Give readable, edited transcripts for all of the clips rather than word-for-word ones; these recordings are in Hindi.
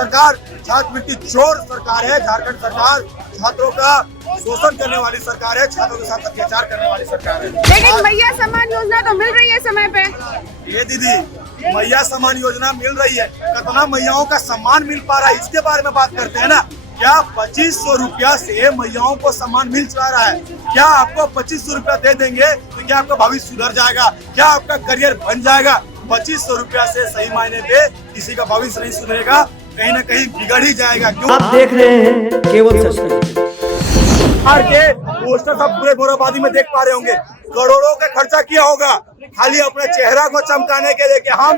सरकार छात्रवृत्ति चोर सरकार है। झारखंड सरकार छात्रों का शोषण करने वाली सरकार है, छात्रों के साथ अत्याचार करने वाली सरकार है। लेकिन मैया सम्मान योजना तो मिल रही है समय पे। ये दीदी, मैया सम्मान योजना मिल रही है, कितना मैयाओं का सम्मान मिल पा रहा है इसके बारे में बात करते हैं ना। क्या 2500 रुपया से मैयाओं को सम्मान मिल जा रहा है? क्या आपको 2500 रुपया दे देंगे तो क्या आपका भविष्य सुधर जाएगा? क्या आपका करियर बन जाएगा? 2500 रुपया से सही मायने पे किसी का भविष्य नहीं सुधरेगा, कहीं ना कहीं बिगड़ ही जाएगा। क्यों? आप देख रहे हैं केवल सच के पोस्टर सब पूरे गोराबादी में देख पा रहे होंगे, करोड़ों का खर्चा किया होगा खाली अपने चेहरा को चमकाने के लिए कि हम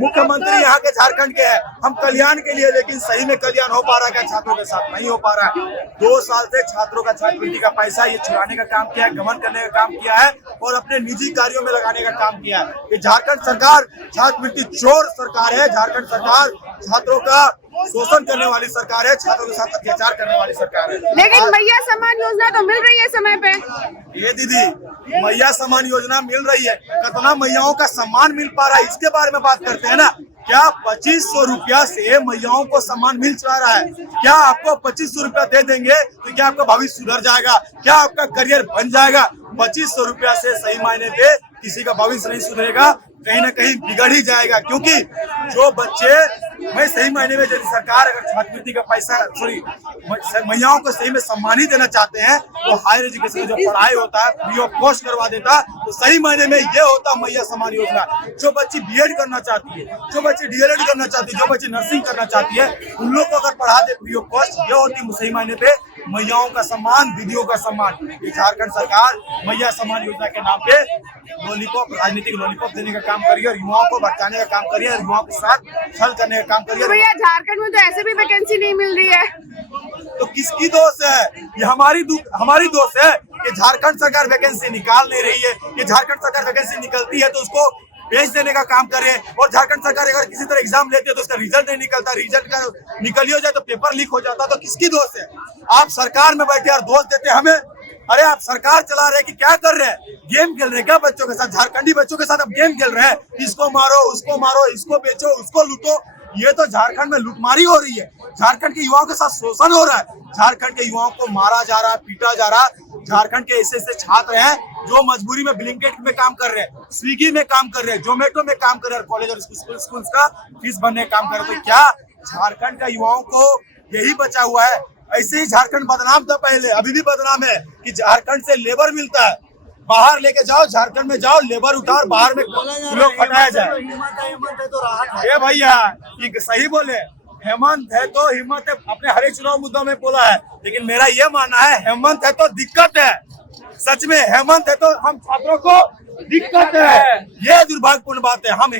मुख्यमंत्री यहाँ के झारखंड के हैं, हम कल्याण के लिए। लेकिन सही में कल्याण हो पा रहा है क्या? छात्रों के साथ नहीं हो पा रहा है। 2 साल से छात्रों का छात्रवृत्ति का पैसा ये चुराने का काम किया है, गबन करने का काम किया है और अपने निजी कार्यों में लगाने का काम किया है। ये झारखंड सरकार छात्रवृत्ति चोर सरकार है। झारखंड सरकार छात्रों का शोषण करने वाली सरकार है, छात्रों के साथ अत्याचार करने वाली सरकार है। लेकिन मैया सम्मान योजना तो मिल रही है समय पे। ये दीदी, मैया सम्मान योजना मिल रही है, कितना मैयाओं का सम्मान मिल पा रहा है इसके बारे में बात करते हैं ना। क्या 2500 रुपया से मैयाओं को सम्मान मिल जा रहा है? क्या आपको 2500 रुपया दे देंगे तो क्या आपका भविष्य सुधर जाएगा? क्या आपका करियर बन जाएगा? 2500 रुपया से सही मायने पे किसी का भविष्य नहीं सुधरेगा, कहीं ना कहीं बिगड़ ही जाएगा। क्योंकि जो बच्चे, मैं सही मायने में यदि सरकार अगर छात्रवृत्ति का पैसा मैयाओं को सही में सम्मान ही देना चाहते हैं तो हायर एजुकेशन जो पढ़ाई होता है फ्री ऑफ कॉस्ट करवा देता, तो सही मायने में ये होता मैया सम्मान योजना। जो बच्ची बीएड करना चाहती है, जो बच्ची डीएलएड करना चाहती है, जो बच्ची नर्सिंग करना चाहती है, उन लोग को अगर पढ़ा दे फ्री ऑफ कॉस्ट, ये होती सही मायने पे मैयाओं का सम्मान, दीदियों का सम्मान। झारखंड सरकार मैया सम्मान योजना के नाम पे लॉलीपॉप, राजनीतिक लॉलीपॉप देने का काम करिए और युवाओं को भटकाने का काम करिए और युवाओं के साथ छल करने का काम करिए। तो भैया झारखंड में तो ऐसे भी वैकेंसी नहीं मिल रही है, तो किसकी दोष है? ये हमारी दोष है कि झारखंड सरकार वैकेंसी निकाल नहीं रही है। ये झारखंड सरकार वैकेंसी निकलती है तो उसको बेच देने का काम कर रहे हैं, और झारखंड सरकार अगर किसी तरह एग्जाम लेती है तो उसका रिजल्ट नहीं निकलता, रिजल्ट का निकल हो जाए तो पेपर लीक हो जाता। तो किसकी दोष है? आप सरकार में बैठे और दोष देते हमें। अरे आप सरकार चला रहे कि क्या कर रहे हैं? गेम खेल रहे हैं क्या बच्चों के साथ? झारखंडी बच्चों के साथ अब गेम खेल रहे हैं, इसको मारो, उसको मारो, इसको बेचो, उसको लूटो। ये तो झारखंड में लूटमारी हो रही है, झारखंड के युवाओं के साथ शोषण हो रहा है, झारखंड के युवाओं को मारा जा रहा है, पीटा जा रहा है। झारखंड के ऐसे छात्र हैं जो मजबूरी में ब्लिंकिट में काम कर रहे हैं, स्विगी में काम कर रहे हैं, जोमेटो में काम कर रहे हैं, कॉलेज और स्कूल का फीस भरने का काम कर रहे हैं। तो क्या झारखंड का युवाओं को यही बचा हुआ है? ऐसे ही झारखंड बदनाम था पहले, अभी भी बदनाम है कि झारखंड से लेबर मिलता है, बाहर लेके जाओ, झारखंड में जाओ, लेबर उतार, बाहर में लोग फटाया जाए। ये भैया ये सही बोले, हेमंत है तो हिम्मत है, अपने हर एक चुनाव मुद्दों में बोला है। लेकिन मेरा ये मानना है हेमंत है तो दिक्कत है। सच में हेमंत है तो हम छात्रों को दिक्कत है। ये दुर्भाग्यपूर्ण बात है। हम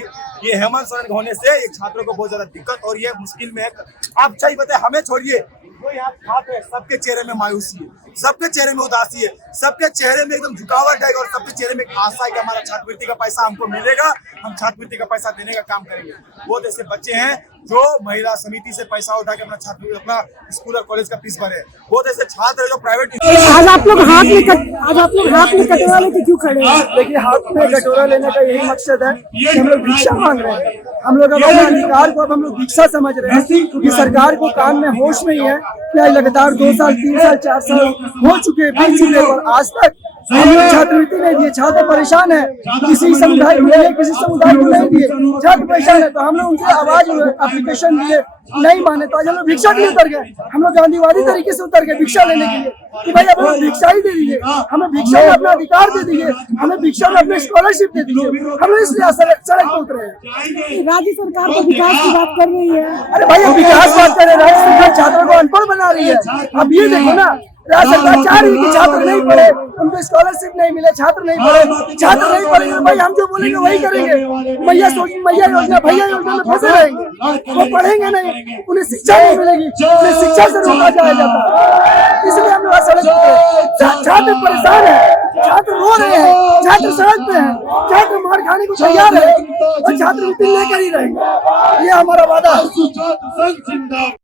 ये हेमंत सोरेन होने से ये छात्रों को बहुत ज्यादा दिक्कत और ये मुश्किल में है। आप सही बताए, हमें छोड़िए, वो यहाँ छात्र है, सबके चेहरे में मायूसी है, सबके चेहरे में उदासी है, सबके चेहरे में एकदम झुकावट है और सबके चेहरे में आशा है कि हमारा छात्रवृत्ति का पैसा हमको मिलेगा, हम छात्रवृत्ति का पैसा देने का काम करेंगे। बहुत ऐसे बच्चे हैं जो महिला समिति से पैसा उठा के अपना स्कूल और कॉलेज का फीस भरे। बहुत ऐसे छात्र है जो प्राइवेट। आज आप लोग हाथ में कटोरा लेके क्यों खड़े हैं? देखिए, हाथ में कटोरा लेने का यही मकसद है कि हम लोग भिक्षा मांग रहे हैं। हम लोग अपने अधिकार को अब हम लोग भिक्षा समझ रहे हैं, क्योंकि सरकार को काम में होश नहीं है। क्या लगातार 2 साल 3 साल 4 साल हो चुके बीत चुके और आज तक छात्रवृत्ति नहीं दिए। छात्र परेशान है, किसी समुदाय को दिए, किसी समुदाय को नहीं दिए, छात्र परेशान है। तो हम लोग उनसे आवाज एप्लीकेशन दिए, नहीं माने तो आज हम लोग भिक्षा के लिए उतर गए। हम लोग गांधीवादी तरीके से उतर गए भिक्षा लेने के लिए कि भाई अब हमें भिक्षा ही दे दीजिए, हमें भिक्षा में अपना अधिकार दे दीजिए, हमें भिक्षा में अपने स्कॉलरशिप दे दीजिए। हम लोग इसलिए सड़क पर उतरे हैं। राज्य सरकार तो विकास की बात कर रही है। अरे भाई, विकास बात कर रहे हैं, राज्य सरकार छात्रों को अनपढ़ बना रही है। अब ये देखो ना, राज्य सरकार चाह रही है कि छात्र नहीं पढ़े, उनको स्कॉलरशिप नहीं मिले, छात्र नहीं पढ़े, छात्र नहीं पढ़ेंगे भाई, हम जो बोलेंगे वही करेंगे। मैया योजना, भैया योजना में फंसे रहेंगे, वो पढ़ेंगे नहीं, उन्हें शिक्षा नहीं मिलेगी, उन्हें शिक्षा से रोका जाया जाता है। इसलिए हम लोग सड़क पे, छात्र परेशान है, छात्र रो रहे हैं, छात्र सड़क पे है, छात्र मार खाने को तैयार है और छात्रवृत्ति लेकर ही रहेंगे। ये हमारा वादा है।